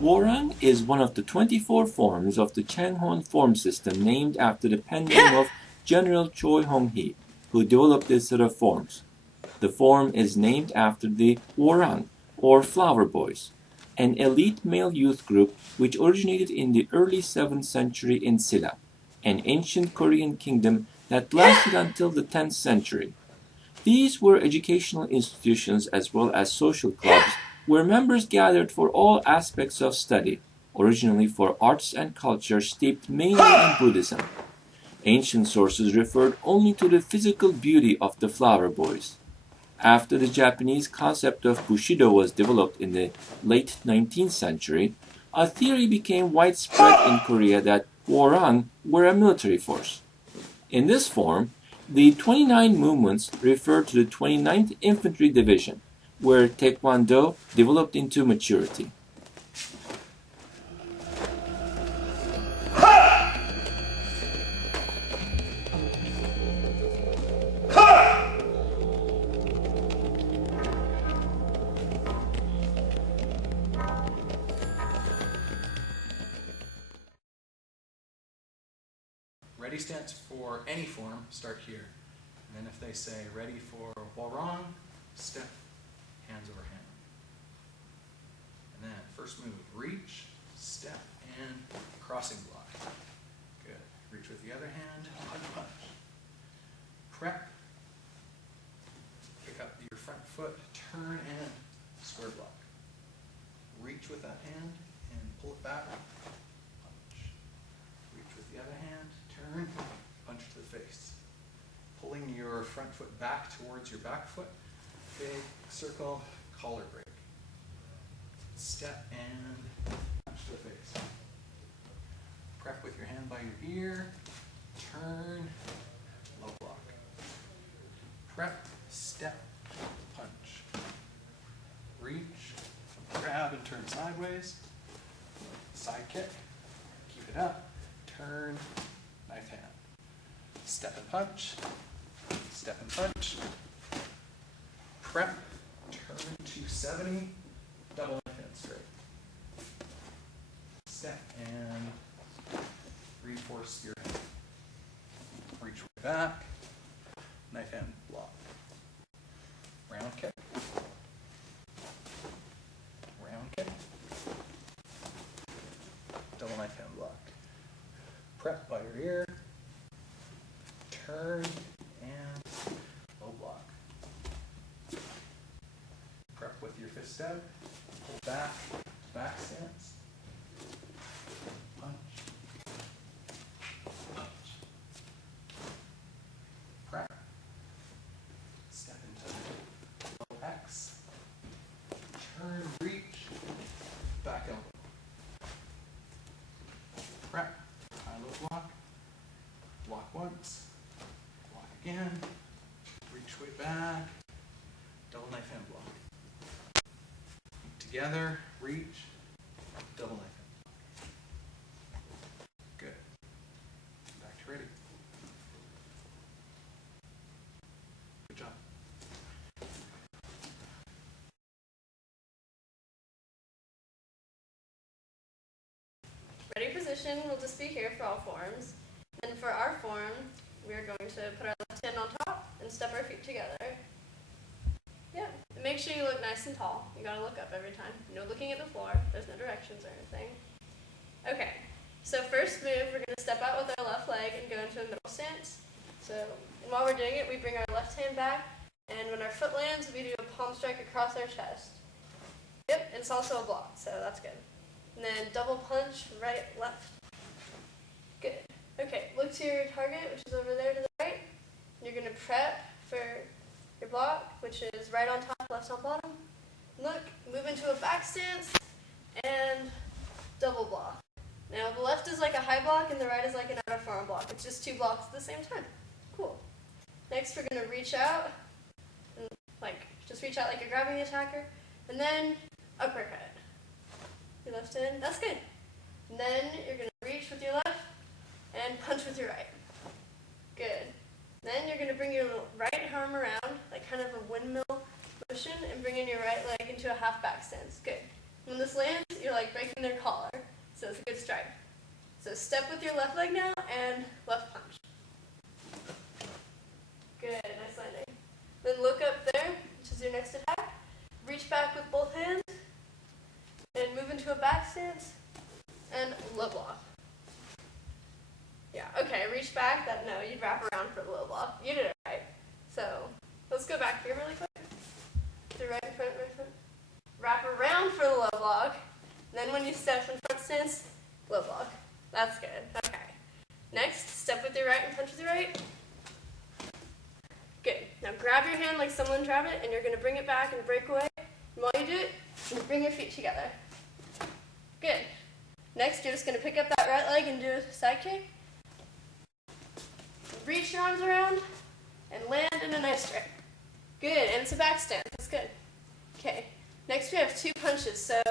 Hwa-Rang is one of the 24 forms of the Chang-Hon form system named after the pen name of General Choi Hong-Hi, who developed this set of forms. The form is named after the Hwarang, or Flower Boys, an elite male youth group which originated in the early 7th century in Silla, an ancient Korean kingdom that lasted until the 10th century. These were educational institutions as well as social clubs where members gathered for all aspects of study, originally for arts and culture steeped mainly in Buddhism. Ancient sources referred only to the physical beauty of the flower boys. After the Japanese concept of bushido was developed in the late 19th century, a theory became widespread in Korea that Hwarang were a military force. In this form, the 29 movements refer to the 29th Infantry Division, where Taekwon-Do developed into maturity. Ready stance for any form, start here. And then if they say ready for Hwarang, step, hands over hand. And then first move, reach, step, and crossing block. Good. Reach with the other hand, punch, punch. Prep. Pick up your front foot, turn, and square block. Reach with that hand and pull it back. Punch. Reach with the other hand, turn, punch to the face. Pulling your front foot back towards your back foot. Big circle, collar break. Step and punch to the face. Prep with your hand by your ear. Turn, low block. Prep, step, punch. Reach, grab and turn sideways. Side kick, keep it up. Turn, knife hand. Step and punch. Step and punch. Prep, turn 270, double knife hand straight. Step and reinforce your hand. Reach way back, knife hand block. Round kick. Round kick. Double knife hand block. Prep by your ear. Turn and low block. Prep with your fifth step. Pull back, back stance. Punch. Punch. Prep. Step into low X. Turn, reach, back elbow. Prep, high low block. Block once. Block again. Reach way back. Double knife hand block. Together, reach, double knife hand block. Good. Back to ready. Good job. Ready position will just be here for all forms. And for our form, we are going to put our left hand on top and step our feet together. Yeah, and make sure you look nice and tall. You gotta look up every time. No looking at the floor. There's no directions or anything. Okay, so first move, we're gonna step out with our left leg and go into a middle stance. So, and while we're doing it, we bring our left hand back, and when our foot lands, we do a palm strike across our chest. Yep, and it's also a block, so that's good. And then double punch, right, left. Good. Okay, look to your target, which is over there to the right. You're going to prep for your block, which is right on top, left on bottom. Look, move into a back stance, and double block. Now, the left is like a high block, and the right is like an outer forearm block. It's just two blocks at the same time. Cool. Next, we're going to reach out, and just reach out like you're grabbing the attacker, and then uppercut. Your left in, that's good. And then you're going to reach with your left, and punch with your right. Good. Then you're going to bring your right arm around, like kind of a windmill motion, and bring in your right leg into a half back stance. Good. When this lands, you're like breaking their collar. So it's a good strike. So step with your left leg now and left punch. Good, nice landing. Then look up there, which is your next attack. Reach back with both hands and move into a back stance and low block. Yeah, okay, reach back. No, you'd wrap around for the low block. You did it right. So let's go back here really quick. Do right in front, right in front. Wrap around for the low block. Then when you step in front stance, low block. That's good. Okay. Next, step with your right and punch with your right. Good. Now grab your hand like someone grabbed it, and you're going to bring it back and break away. And while you do it, you bring your feet together. Good. Next, you're just going to pick up that right leg and do a side kick. Reach your arms around and land in a nice strike. Good, and it's a back stance. That's good. Okay. Next, we have two punches. So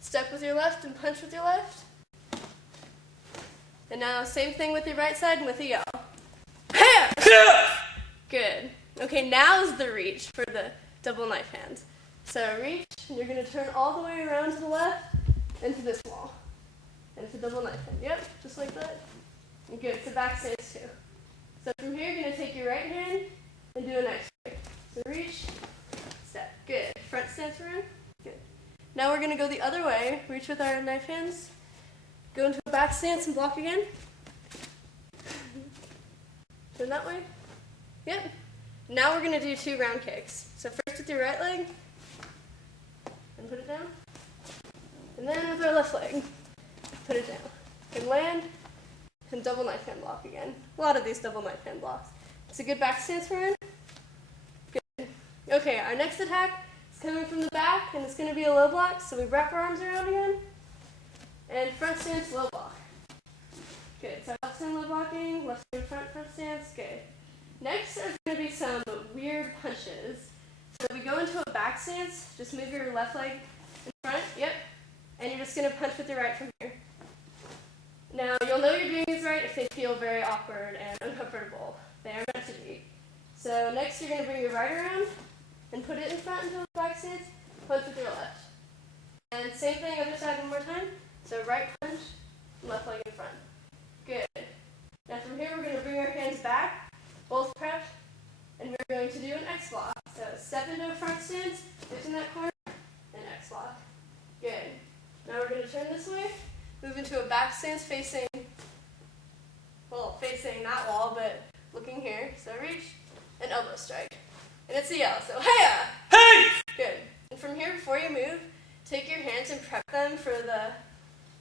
step with your left and punch with your left. And now same thing with your right side and with a yell. Good. Okay, now is the reach for the double knife hands. So reach, and you're going to turn all the way around to the left into this wall. And it's a double knife hand. Yep, just like that. And good, it's a back stance too. So from here, you're going to take your right hand and do a knife strike. So reach, step. Good. Front stance around. Good. Now we're going to go the other way. Reach with our knife hands. Go into a back stance and block again. Turn that way. Yep. Now we're going to do 2 round kicks. So first with your right leg, and put it down. And then with our left leg, put it down. And land, and double knife hand block again. A lot of these double knife hand blocks. It's a good back stance round. Good. Okay, our next attack is coming from the back, and it's going to be a low block. So we wrap our arms around again. And front stance, low block. Good. So left hand low blocking, left hand front stance. Good. Next are going to be some weird punches. So we go into a back stance. Just move your left leg in front. Yep. And you're just going to punch with your right from here. Now, you'll know you're doing these right if they feel very awkward and uncomfortable. They are meant to be. So next, you're going to bring your right around and put it in front into a back stance. Punch with your left. And same thing, other side one more time. So right punch, left leg in front. Good. Now from here, we're going to bring our hands back, both prepped, and we're going to do an X block. So step into a front stance, lift in that corner, and X block. Good. Now we're going to turn this way, move into a back stance facing that wall, but looking here. So reach, and elbow strike. And it's a yell, so hey-ya! Hey! Good. And from here, before you move, take your hands and prep them for the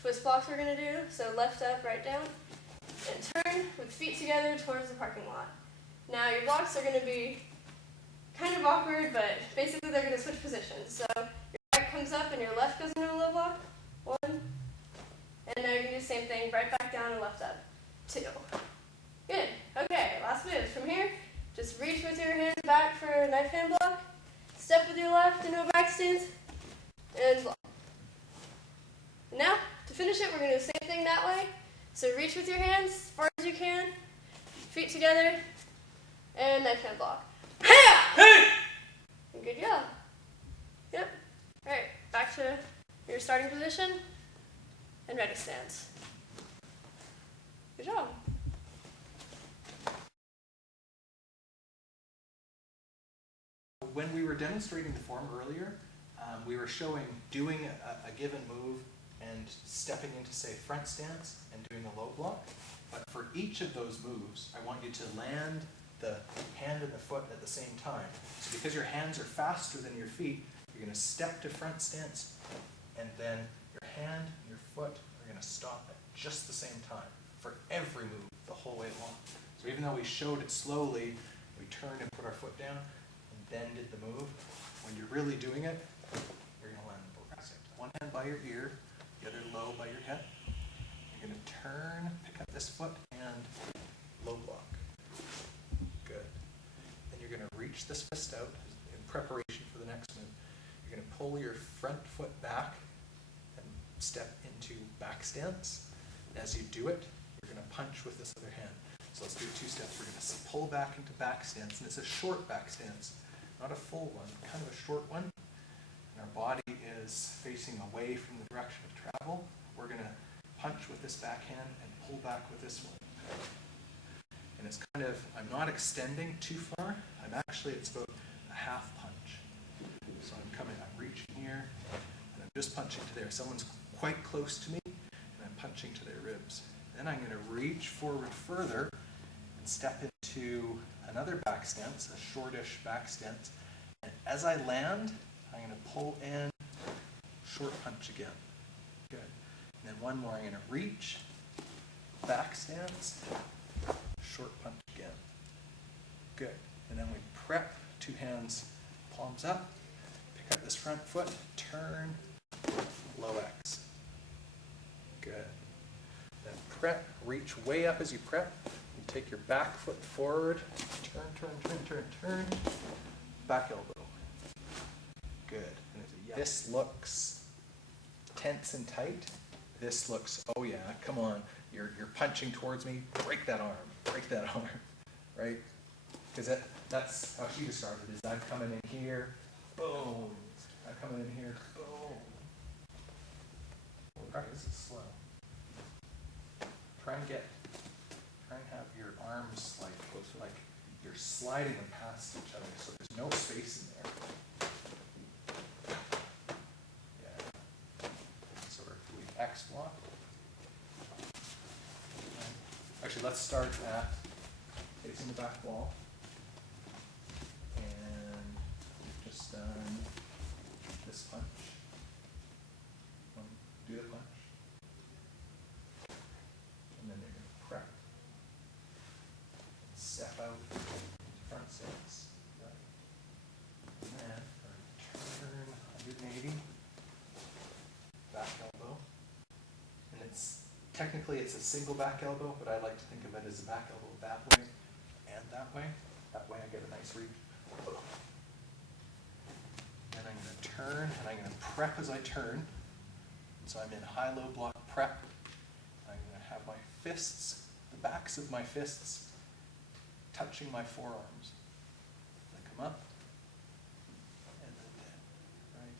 twist blocks we're going to do. So left up, right down, and turn with feet together towards the parking lot. Now your blocks are going to be kind of awkward, but basically they're going to switch positions. So your right comes up and your left goes into a low block. 1. And now you're going to do the same thing, right back down and left up. 2. Good. Okay, last move. From here, just reach with your hands back for a knife hand block. Step with your left into a back stance, and block. Now, to finish it, we're going to do the same thing that way. So reach with your hands as far as you can, feet together, and knife hand block. Hey! Good job. Yep. All right, back to your starting position and ready stance. Good job. When we were demonstrating the form earlier, we were showing doing a given move and stepping into, say, front stance and doing a low block. But for each of those moves, I want you to land the hand and the foot at the same time. So because your hands are faster than your feet, you're going to step to front stance, and then your hand and your foot are going to stop at just the same time for every move the whole way along. So even though we showed it slowly, we turned and put our foot down, and then did the move. When you're really doing it, you're going to land both at the same time. One hand by your ear, the other low by your head. You're going to turn, pick up this foot, and low block. Good. Then you're going to reach this fist out in preparation for the next move. You're going to pull your front foot back and step into back stance. And as you do it, you're going to punch with this other hand. So let's do 2 steps. We're going to pull back into back stance, and it's a short back stance, not a full one, kind of a short one. And our body is facing away from the direction of travel, we're going to punch with this backhand and pull back with this one. And it's kind of, I'm not extending too far. It's about a half punch. So I'm reaching here, and I'm just punching to there. Someone's quite close to me, and I'm punching to their ribs. Then I'm going to reach forward further and step into another back stance, a shortish back stance. And as I land, I'm going to pull in, short punch again. Good. And then one more, I'm going to reach, back stance, short punch again. Good. And then we prep, 2 hands, palms up, pick up this front foot, turn, low X. Good. Then prep, reach way up as you prep. You take your back foot forward, turn, back elbow. Good. And this looks tense and tight. This looks, oh yeah, come on. You're punching towards me, break that arm, right? Because that's how she started, is I'm coming in here, boom. I'm coming in here, boom. This is slow. Try and have your arms like you're sliding them past each other, so there's no space in there. Yeah. So we X block. Actually, let's start at facing the back wall. And we've just done this punch. Do the punch. And then you're going to prep. Step out, front stance. Right. And then turn 180. Back elbow. And technically it's a single back elbow, but I like to think of it as a back elbow that way and that way. That way I get a nice reach. Then I'm going to turn, and I'm going to prep as I turn. So I'm in high-low block prep. I'm going to have my fists, the backs of my fists, touching my forearms. I come up, and then down, right?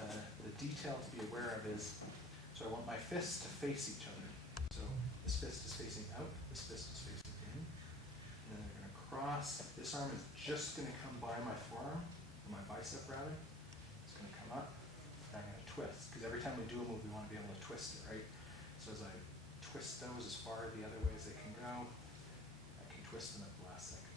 And the detail to be aware of is, so I want my fists to face each other. So this fist is facing out, this fist is facing in. And then they're going to cross. This arm is just going to come by my forearm, or my bicep rather. It's going to come up, and I'm going to twist. Because every time we do a move, we want to be able to twist it, right? So as I twist those as far the other way as they can go, I can twist them at the last second.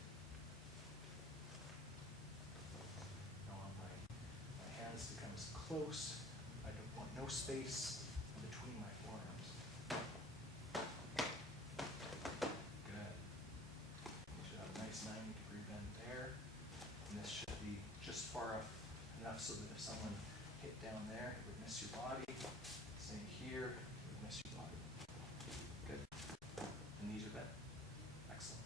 I want my hands to come as close. I don't want no space between my forearms. Good. You should have a nice 90-degree bend there. And this should be just far enough so that if someone hit down there, it would miss your body. Same here, it would miss your body. Good. And knees are bent. Excellent.